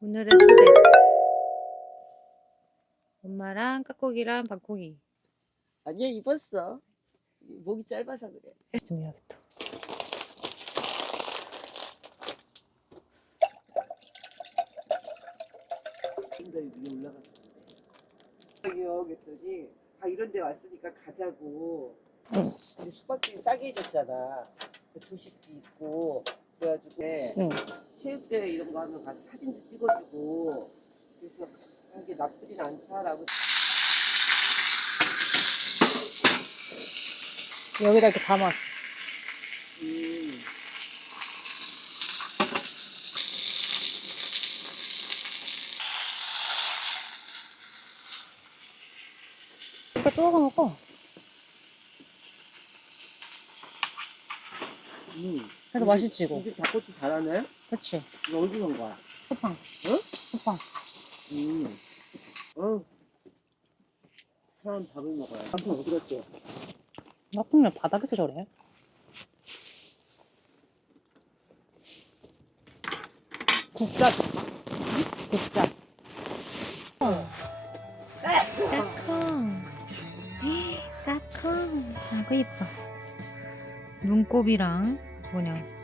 오늘의 초대. 엄마랑 깍고기랑 밥고기. 아니야 입었어. 목이 짧아서 그래. 좀 해야겠다. 위에 그랬더니 아 이런 데 왔으니까 가자고. 응. 우리 수박들이 싸게 해줬잖아. 그 조식비 있고 그래가지고 네, 응. 체육대회 이런 거 하면 가서 사진도 찍어주고 그래서 아, 이게 나쁘진 않다라고 여기다 이렇게 담았어. 음. 이렇게 뜯어서 먹어. 음. 그래도 맛있지, 이거. 이게 닭꼬치 잘하네? 그치? 이거 어디 산 거야? 소팡. 응? 소팡. 음. 어. 사람 밥을 먹어야 돼. 밥은 어디 갔지? 나쁜 년 바닥에서 저래. 국자. 국자. 어. 까꿍. 까꿍. 아이고, 이뻐. 눈곱이랑, 뭐냐.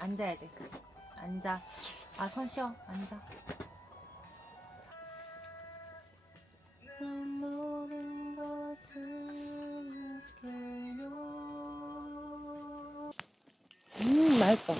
앉아야 돼. 앉아. 아, 손 쉬어. 앉아. 음, 맛있다.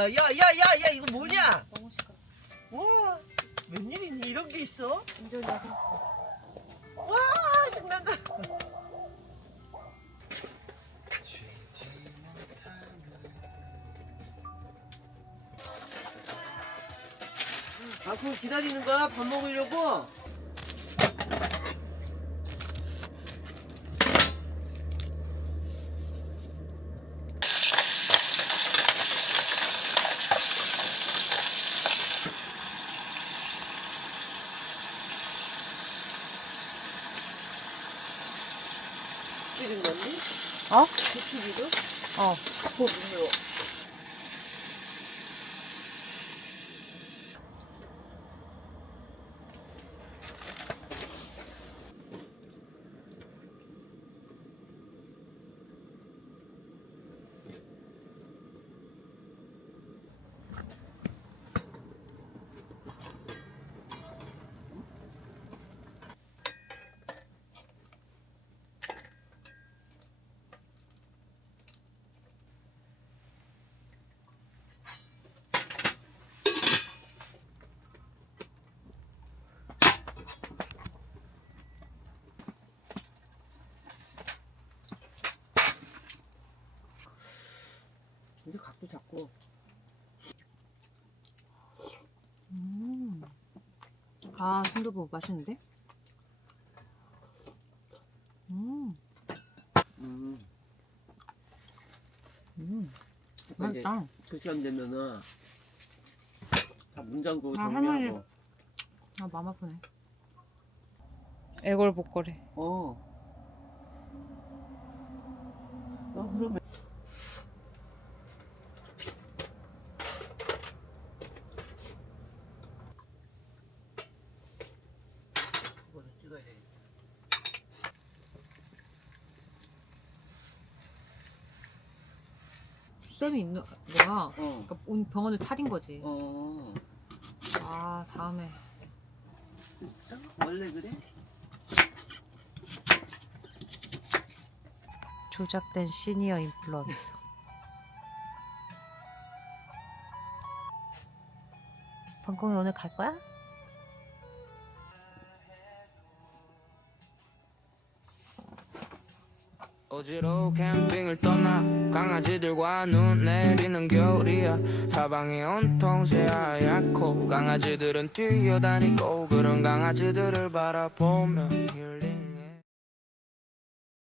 야, 야, 야, 야, 야, 이거 뭐냐? 너무 시끄러. 우와! 웬일이니? 이런 게 있어? 인절이 와, 신난다. 아, 그거 기다리는 거야? 밥 먹으려고? 어? 고추기도? 어. 고기요. 근데 각도 잡고 음. 아, 순두부 맛있는데? 음. 음. 음. 이제 맛있다. 두 시간 되면은 다 문장고 아, 정리하고 아, 마음 아프네. 애걸복걸해. 어. 어 그러면 족댐이 있는 거야. 어. 그러니까 온 병원을 차린 거지. 어. 아 다음에 원래 그래? 조작된 시니어 인플루언서. 방공이 오늘 갈 거야? 어지러워 캠핑을 떠나 강아지들과 눈 내리는 겨울이야. 사방이 온통 새하얗고 강아지들은 뛰어다니고 그런 강아지들을 바라보며 힐링